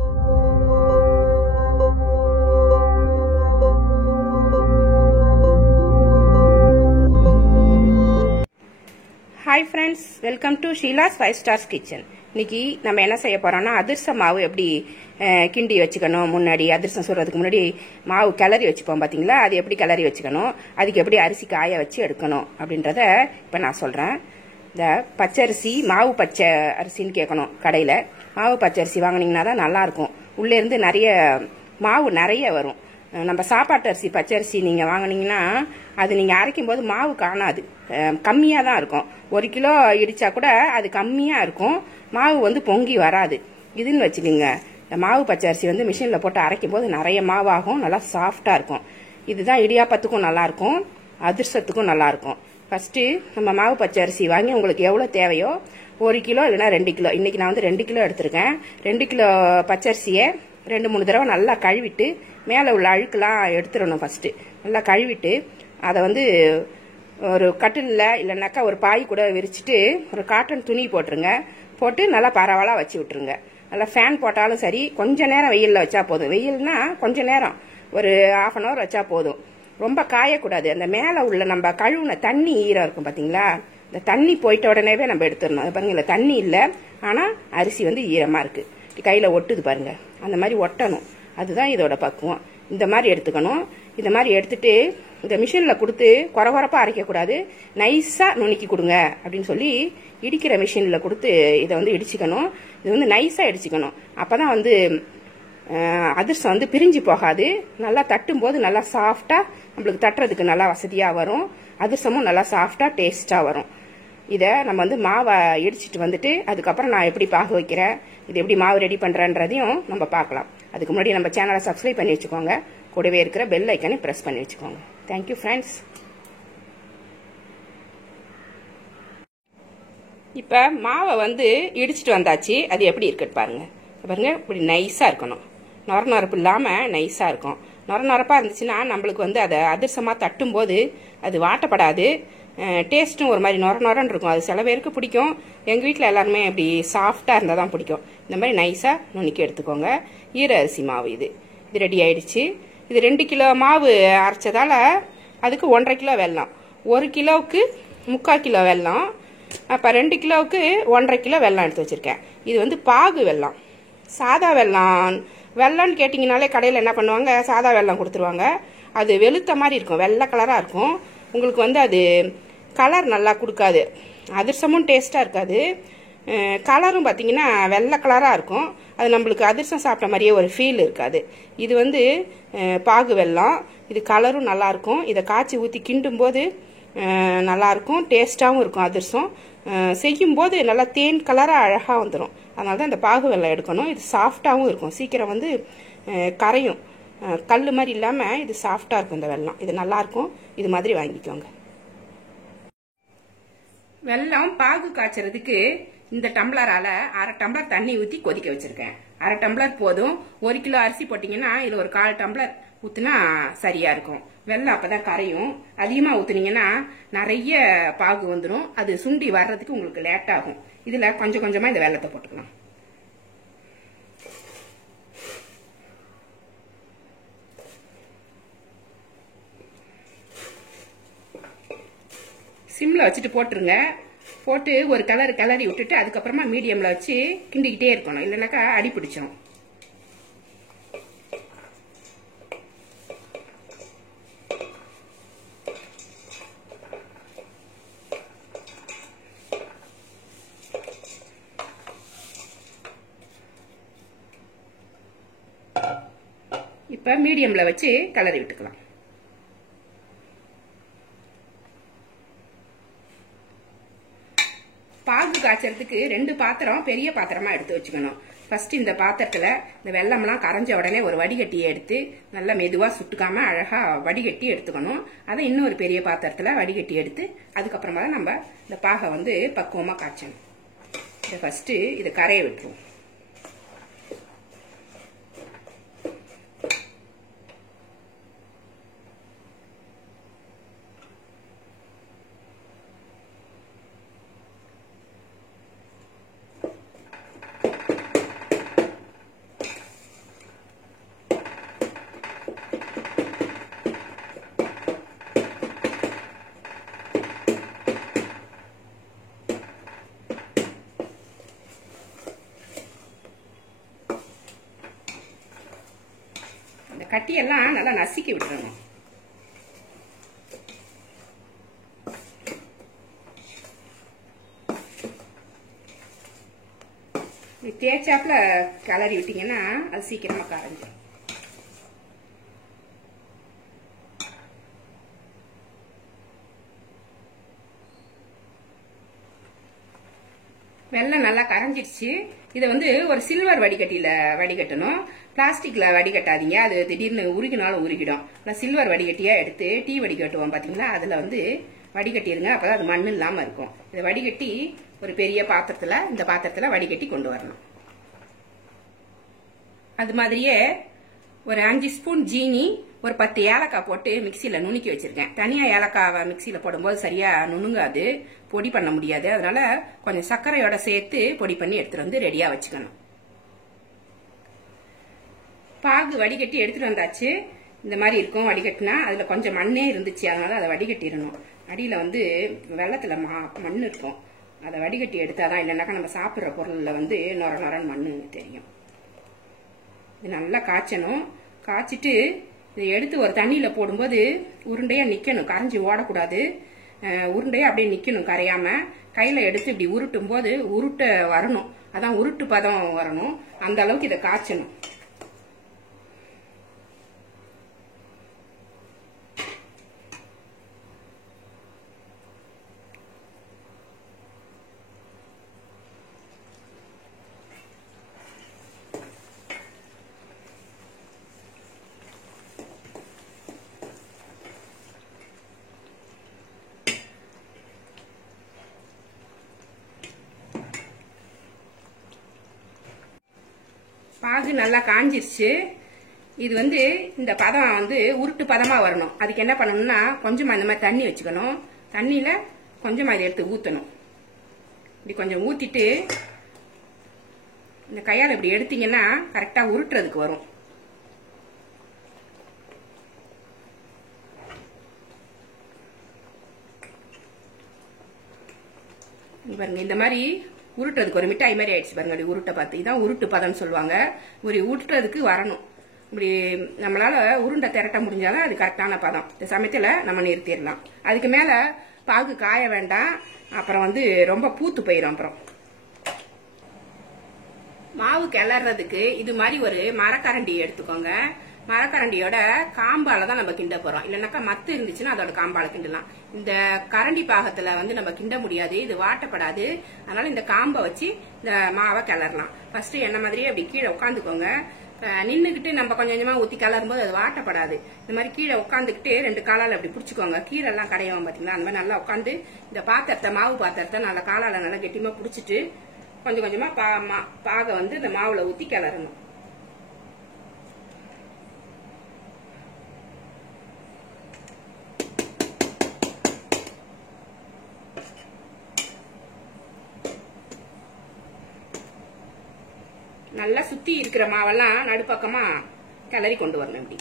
Hi friends, welcome to Sheila's 5 Stars Kitchen. இன்னைக்கு நம்ம என்ன செய்ய போறோம்னா அதிரச மாவு எப்படி கிண்டி வச்சுக்கணும். முன்னாடி அதிரசம் சுடுறதுக்கு முன்னாடி மாவு கிளறி வச்சுப்போம் பாத்தீங்களா, அது எப்படி கிளறி வச்சுக்கணும், அதுக்கு எப்படி அரிசி காய வச்சு எடுக்கணும் அப்படின்றத இப்போ நான் சொல்றேன். இந்த பச்சரிசி மாவு பச்சை அரிசின்னு கேட்கணும். கடையில் மாவு பச்சரிசி வாங்கினீங்கன்னா தான் நல்லா இருக்கும். உள்ளே இருந்து நிறைய மாவு நிறைய வரும். நம்ம சாப்பாட்டு அரிசி பச்சரிசி நீங்கள் வாங்கினீங்கன்னா அது நீங்கள் அரைக்கும் போது மாவு காணாது, கம்மியாக தான் இருக்கும். 1 கிலோ இடிச்சா கூட அது கம்மியாக இருக்கும், மாவு வந்து பொங்கி வராது. இதுன்னு வச்சுக்கோங்க, இந்த மாவு பச்சரிசி வந்து மிஷினில் போட்டு அரைக்கும் போது நிறைய மாவாகும், நல்லா சாஃப்டாக இருக்கும். இதுதான் இடியாப்பத்துக்கும் நல்லாயிருக்கும், அதிர்சத்துக்கும் நல்லாயிருக்கும். ஃபஸ்ட்டு நம்ம மாவு பச்சரிசி வாங்கி உங்களுக்கு எவ்வளோ தேவையோ 1 கிலோ இல்லைனா 2 கிலோ, இன்றைக்கி நான் வந்து 2 கிலோ எடுத்திருக்கேன். 2 கிலோ பச்சரிசியை 2-3 தடவை நல்லா கழுவிட்டு மேலே உள்ள அழுக்கெல்லாம் எடுத்துடணும். ஃபஸ்ட்டு நல்லா கழுவிட்டு அதை வந்து ஒரு கட்டிலில் இல்லைனாக்கா ஒரு பாய் கூட விரிச்சிட்டு ஒரு காட்டன் துணி போட்டுருங்க. போட்டு நல்லா பரவலாக வச்சு விட்டுருங்க. நல்லா ஃபேன் போட்டாலும் சரி, கொஞ்சம் நேரம் வெயிலில் வச்சா போதும். வெயில்னா கொஞ்சம் நேரம், ஒரு 1/2 அன் ஹவர் வச்சா போதும். ரொம்ப காயக்கூடாது. அந்த மேலே உள்ள நம்ம கழுவுன தண்ணி ஈரம் இருக்கும் பார்த்தீங்களா, இந்த தண்ணி போயிட்ட உடனேவே நம்ம எடுத்துடணும். அது பாருங்க, இல்லை தண்ணி இல்லை, ஆனால் அரிசி வந்து ஈரமாக இருக்குது, கையில் ஒட்டுது பாருங்க, அந்த மாதிரி ஒட்டணும். அதுதான் இதோட பக்குவம். இந்த மாதிரி எடுத்துக்கணும். இந்த மாதிரி எடுத்துட்டு இந்த மிஷினில் கொடுத்து குறகுறப்பாக அரைக்கக்கூடாது, நைஸாக நுணுக்கி கொடுங்க அப்படின்னு சொல்லி இடிக்கிற மிஷினில் கொடுத்து இதை வந்து இடிச்சிக்கணும். இது வந்து நைஸாக இடிச்சிக்கணும். அப்போ தான் வந்து அதிரசம் வந்து பிரிஞ்சு போகாது. நல்லா தட்டும்போது நல்லா சாஃப்டாக நம்மளுக்கு தட்டுறதுக்கு நல்லா வசதியாக வரும். அதிரசமும் நல்லா சாஃப்டாக டேஸ்ட்டாக வரும். இதை நம்ம வந்து மாவை இடிச்சிட்டு வந்துட்டு அதுக்கப்புறம் நான் எப்படி பாகு வைக்கிறேன், இது எப்படி மாவு ரெடி பண்ணுறேன்றதையும் நம்ம பார்க்கலாம். அதுக்கு முன்னாடி நம்ம சேனலை சப்ஸ்கிரைப் பண்ணி வச்சுக்கோங்க, கூடவே இருக்கிற பெல் ஐக்கனை ப்ரெஸ் பண்ணி வச்சுக்கோங்க. Thank you friends. இப்போ மாவை வந்து இடிச்சிட்டு வந்தாச்சு. அது எப்படி இருக்குன்னு பாருங்க. பாருங்க, இப்படி நைஸாக இருக்கணும், நொரப்பு இல்லாமல் நைஸாக இருக்கும். நொரப்பாக இருந்துச்சுன்னா நம்மளுக்கு வந்து அதை அதிரசமாக தட்டும்போது அது வாட்டப்படாது, டேஸ்ட்டும் ஒரு மாதிரி நொரன்னு இருக்கும். அது சில பேருக்கு பிடிக்கும். எங்கள் வீட்டில் எல்லாருமே இப்படி சாஃப்டாக இருந்தால் தான் பிடிக்கும். இந்த மாதிரி நைஸாக நுணுக்கி எடுத்துக்கோங்க. ஈர அரிசி மாவு இது ரெடி ஆயிடுச்சு. இது 2 கிலோ மாவு அரைச்சதால அதுக்கு 1.5 கிலோ வெல்லம், 1 கிலோவுக்கு 3/4 கிலோ வெல்லம், அப்போ 2 கிலோவுக்கு 1.5 கிலோ வெல்லம் எடுத்து வச்சுருக்கேன். இது வந்து பாகு வெல்லம். சாதா வெல்லம்னு கேட்டிங்கனாலே கடையில் என்ன பண்ணுவாங்க, சாதா வெல்லம் கொடுத்துருவாங்க. அது வெளுத்த மாதிரி இருக்கும், வெள்ளை கலராக இருக்கும். உங்களுக்கு வந்து அது கலர் நல்லா கொடுக்காது, அதிரசமும் டேஸ்ட்டாக இருக்காது. கலரும் பார்த்தீங்கன்னா வெள்ளை கலராக இருக்கும். அது நம்மளுக்கு அதிரசம் சாப்பிட்ட மாதிரியே ஒரு ஃபீல் இருக்காது. இது வந்து பாகு வெல்லம். இது கலரும் நல்லாயிருக்கும். இதை காய்ச்சி ஊற்றி கிண்டும் போது நல்லாயிருக்கும், டேஸ்ட்டாகவும் இருக்கும். அதிரசம் செய்யும்போது நல்லா தேன் கலராக அழகாக வந்துடும். அதனால தான் இந்த பாகு வெல்லம் எடுக்கணும். இது சாஃப்டாகவும் இருக்கும், சீக்கிரம் வந்து கரையும், கல் மாதிரி இல்லாமல் இது சாஃப்டாக இருக்கும் இந்த வெல்லம். இது நல்லாயிருக்கும், இது மாதிரி வாங்கிக்கோங்க. வெல்லம் பாகு காய்ச்சறதுக்கு இந்த டம்ளரால் 1/2 டம்ளர் தண்ணி ஊற்றி கொதிக்க வச்சுருக்கேன். 1/2 டம்ளர் போதும். 1 கிலோ அரிசி போட்டிங்கன்னா இது ஒரு 1/4 டம்ளர் ஊற்றுனா சரியாக இருக்கும். வெல்லம் அப்போ தான் கரையும். அதிகமாக ஊற்றுனீங்கன்னா நிறைய பாகு வந்துடும், அது சுண்டி வர்றதுக்கு உங்களுக்கு லேட் ஆகும். இதில் கொஞ்சம் கொஞ்சமாக இந்த வெல்லத்தை போட்டுக்கலாம். சிம்மில் வச்சுட்டு போட்டுருங்க. போட்டு ஒரு கிளறி விட்டுட்டு அதுக்கப்புறமா மீடியமில் வச்சு கிண்டிக்கிட்டே இருக்கணும், இல்லைனாக்கா அடி பிடிச்சிடும். இப்போ மீடியமில் வச்சு கிளறி விட்டுக்கலாம். பாகு காய்ச்சறதுக்கு 2 பாத்திரம் பெரிய பாத்திரமா எடுத்து வச்சுக்கணும். ஃபர்ஸ்ட் இந்த பாத்திரத்துல இந்த வெல்லம்லாம் கரைஞ்ச உடனே ஒரு வடிகட்டியை எடுத்து நல்லா மெதுவா சுட்டுக்காம அழகா வடிகட்டி எடுத்துக்கணும். அதை இன்னொரு பெரிய பாத்திரத்துல வடிகட்டி எடுத்து அதுக்கப்புறமா தான் நம்ம இந்த பாகை வந்து பக்குவமா காய்ச்சணும். இதை ஃபர்ஸ்ட் இதை கரைய விட்டுருவோம். இந்த கட்டியெல்லாம் நல்லா நசுக்கி விட்டுறணும். தேய்ச்சாப்புல கிளறி விட்டீங்கன்னா அது சீக்கிரமா கரைஞ்சிடும். வெள்ளம் நல்லா கரைஞ்சிடுச்சு. இதை வந்து ஒரு சில்வர் வடிகட்டியில வடிகட்டணும். பிளாஸ்டிக்ல வடிகட்டாதீங்க, அது திடீர்னு உருகினாலும் உருகிடும். சில்வர் வடிகட்டியா எடுத்து டீ வடிகட்டுவோம் பாத்தீங்களா, அதுல வந்து வடிகட்டிடுங்க. அப்பதான் அது மண் இல்லாம இருக்கும். இதை வடிகட்டி ஒரு பெரிய பாத்திரத்துல, இந்த பாத்திரத்துல வடிகட்டி கொண்டு வரணும். அது மாதிரியே ஒரு 5 ஸ்பூன் ஜீனி, ஒரு 10 ஏலக்காய் போட்டு மிக்சியில நுணுக்கி வச்சிருக்கேன். தனியா ஏலக்காவை மிக்சியில போடும்போது சரியா நுணுங்காது, பொடி பண்ண முடியாது. அதனால கொஞ்சம் சர்க்கரையோட சேர்த்து பொடி பண்ணி எடுத்துட்டு வந்து ரெடியா வச்சுக்கணும். பாகு வடிகட்டி எடுத்துட்டு வந்தாச்சு. இந்த மாதிரி இருக்கும் வடிகட்டினா. அதுல கொஞ்சம் மண்ணே இருந்துச்சு, அதனால அதை வடிகட்டிடணும். அடியில வந்து வெள்ளத்துல மண் இருக்கும், அதை வடிகட்டி எடுத்தாதான், இல்லைன்னாக்கா நம்ம சாப்பிட்ற பொருள்ல வந்து நொர நொரன்னு மண்ணு தெரியும். இது நல்லா காய்ச்சணும். காய்ச்சிட்டு இதை எடுத்து ஒரு தண்ணியில போடும்போது உருண்டையா நிக்கணும், கரைஞ்சி ஓடக்கூடாது. உருண்டையா அப்படியே நிக்கணும் கரையாம. கையில எடுத்து இப்படி உருட்டும் போது உருட்ட வரணும், அதான் உருட்டு பதம் வரணும். அந்த அளவுக்கு இதை காய்ச்சணும். பாகு நல்லா காஞ்சிருச்சு. இது வந்து இந்த பதம் வந்து உருட்டு பதமா வரணும். அதுக்கு என்ன பண்ணணும்னா, கொஞ்சமா இந்த மாதிரி தண்ணி வச்சுக்கணும். தண்ணியில கொஞ்சமா இதை எடுத்து ஊத்தணும். இப்படி கொஞ்சம் ஊத்திட்டு இந்த கையால இப்படி எடுத்தீங்கன்னா கரெக்டா உருட்டுறதுக்கு வரும். பாருங்க, இந்த மாதிரி உருட்டுறதுக்கு ஒரு மிட்டாய் மாதிரி ஆயிடுச்சு பாருங்க. அப்படி உருட்டை பார்த்து, இதான் உருட்டு பதம்னு சொல்லுவாங்க. ஒரு உருட்டுறதுக்கு வரணும். இப்படி நம்மளால உருண்டை திரட்ட முடிஞ்சாலும் அது கரெக்டான பதம். இந்த சமயத்துல நம்ம நிறுத்திடலாம். அதுக்கு மேல பாகு காய வேண்டாம், அப்புறம் வந்து ரொம்ப பூத்து போயிடும். அப்புறம் மாவு கிளறதுக்கு இது மாதிரி ஒரு மரக்கரண்டி எடுத்துக்கோங்க. மரக்கரண்டியோட காம்பால தான் நம்ம கிண்ட போறோம். இல்லைன்னாக்கா மத்து இருந்துச்சுன்னா அதோட காம்பால கிண்டலாம். இந்த கரண்டி பாகத்துல வந்து நம்ம கிண்ட முடியாது, இது வாட்டப்படாது. அதனால இந்த காம்பை வச்சு இந்த மாவை கிளறலாம். ஃபர்ஸ்ட் என்ன மாதிரியே அப்படி கீழே உட்காந்துக்கோங்க. நின்னுக்கிட்டு நம்ம கொஞ்சம் கொஞ்சமா ஊத்தி கிளறும் போது அது வாட்டப்படாது. இந்த மாதிரி கீழே உட்காந்துக்கிட்டு 2 காலால அப்படி பிடிச்சிக்கோங்க. கீழே எல்லாம் கடையும் பாத்தீங்களா, அந்த மாதிரி நல்லா உட்காந்து இந்த பாத்திரத்தை, மாவு பாத்திரத்தை நல்லா காலால நல்லா கெட்டியமா பிடிச்சிட்டு கொஞ்சம் கொஞ்சமா பாகை வந்து இந்த மாவுல ஊத்தி கிளறணும். நல்லா சுத்தி இருக்கிற மாவெல்லாம் நடுப்பக்கமா கிளறி கொண்டு வரணும். இப்படி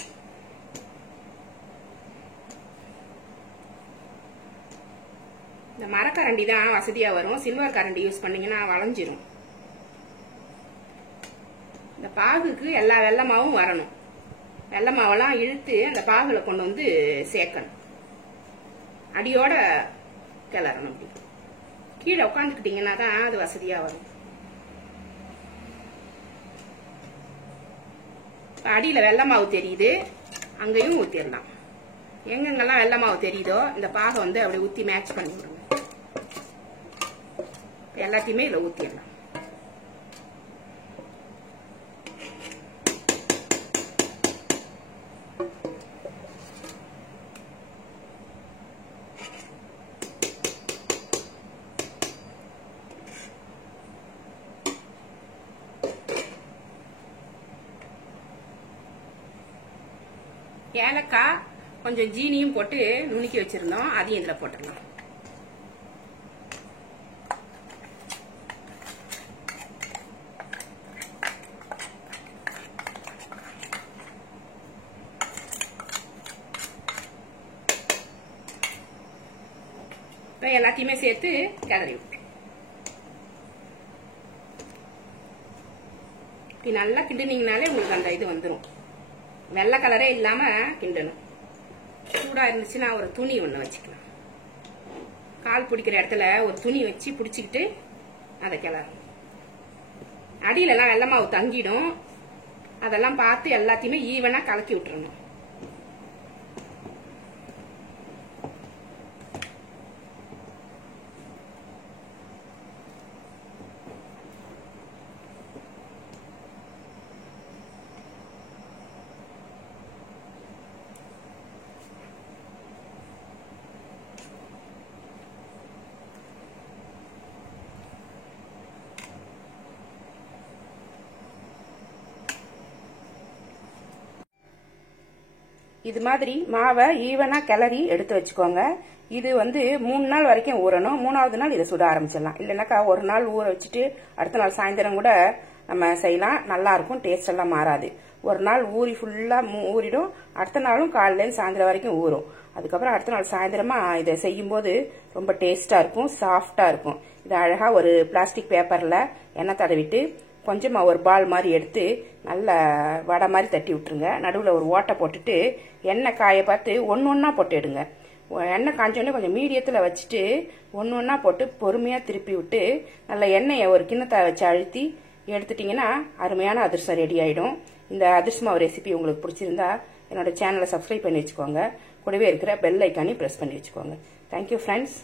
இந்த மரக்கரண்டி தான் வசதியா வரும். சில்வர் கரண்டி யூஸ் பண்ணீங்கன்னா வளைஞ்சிரும். இந்த பாகுக்கு எல்லா வெள்ளை மாவும் வரணும். வெள்ளை மாவெல்லாம் இழுத்து அந்த பாகுல கொண்டு வந்து சேர்க்கணும். அடியோட கிளறணும். இப்படி கீழே உட்காந்துக்கிட்டீங்கன்னா தான் அது வசதியா வரும். அடியில வெள்ளை மாவு தெரியுது, அங்கேயும் ஊத்திடலாம். எங்கெங்கெல்லாம் வெள்ளை மாவு தெரியுதோ இந்த பாகை வந்து அப்படி ஊத்தி மேட்ச் பண்ணி விடுங்க. எல்லாத்தையுமே இதுல ஊத்திடலாம். ஏலக்காய் கொஞ்சம் ஜீனியும் போட்டு நுணுக்கி வச்சிருந்தோம், அதையும் இதுல போட்டுடலாம். எல்லாத்தையுமே சேர்த்து கிளறி விட்டு நல்லா கிண்டினீங்கனாலே உங்களுக்கு அந்த இது வந்துடும். வெள்ளை கலரே இல்லாம கிண்டணும். சூடா இருந்துச்சுன்னா ஒரு துணி ஒண்ணு வச்சுக்கலாம். கால் பிடிக்கிற இடத்துல ஒரு துணி வச்சு பிடிச்சிக்கிட்டு அதை கிளறணும். அடியில எல்லாம் வெள்ளை மாவு தங்கிடும். அதெல்லாம் பார்த்து எல்லாத்தையுமே ஈவனா கலக்கி விட்டுறணும். இது மாதிரி மாவை ஈவனா கிளறி எடுத்து வச்சுக்கோங்க. இது 3 நாள் வரைக்கும் ஊறணும். 3ஆவது நாள் இதை சுட ஆரம்பிச்சிடலாம். இல்லைன்னாக்கா ஒரு நாள் ஊற வச்சுட்டு அடுத்த நாள் சாயந்தரம் கூட நம்ம செய்யலாம். நல்லா இருக்கும். டேஸ்ட் எல்லாம் மாறாது. ஒரு நாள் ஊறி ஃபுல்லா ஊறிடும். அடுத்த நாளும் காலையிலேருந்து சாயந்தரம் வரைக்கும் ஊறும். அதுக்கப்புறம் அடுத்த நாள் சாயந்தரமா இதை செய்யும் போது ரொம்ப டேஸ்டா இருக்கும், சாஃப்டா இருக்கும். இதை அழகா ஒரு பிளாஸ்டிக் பேப்பர்ல எண்ணெய் தடவிட்டு கொஞ்சமா ஒரு பால் மாதிரி எடுத்து நல்ல வடை மாதிரி தட்டி விட்டுருங்க. நடுவில் ஒரு ஓட்டை போட்டுட்டு எண்ணெய் காய பார்த்து ஒன்னா போட்டு எடுங்க. எண்ணெய் காஞ்சோடனே கொஞ்சம் மீடியத்தில் வச்சுட்டு ஒன்னா போட்டு பொறுமையாக திருப்பி விட்டு நல்ல எண்ணெயை ஒரு கிண்ணத்தை வச்சு அழுத்தி எடுத்துட்டீங்கன்னா அருமையான அதிரசம் ரெடி ஆயிடும். இந்த அதிரச மாவு ரெசிபி உங்களுக்கு பிடிச்சிருந்தா என்னோட சேனலை சப்ஸ்கிரைப் பண்ணி வச்சுக்கோங்க. கூடவே இருக்கிற பெல் ஐக்கானையும் ப்ரெஸ் பண்ணி வச்சுக்கோங்க. Thank you friends.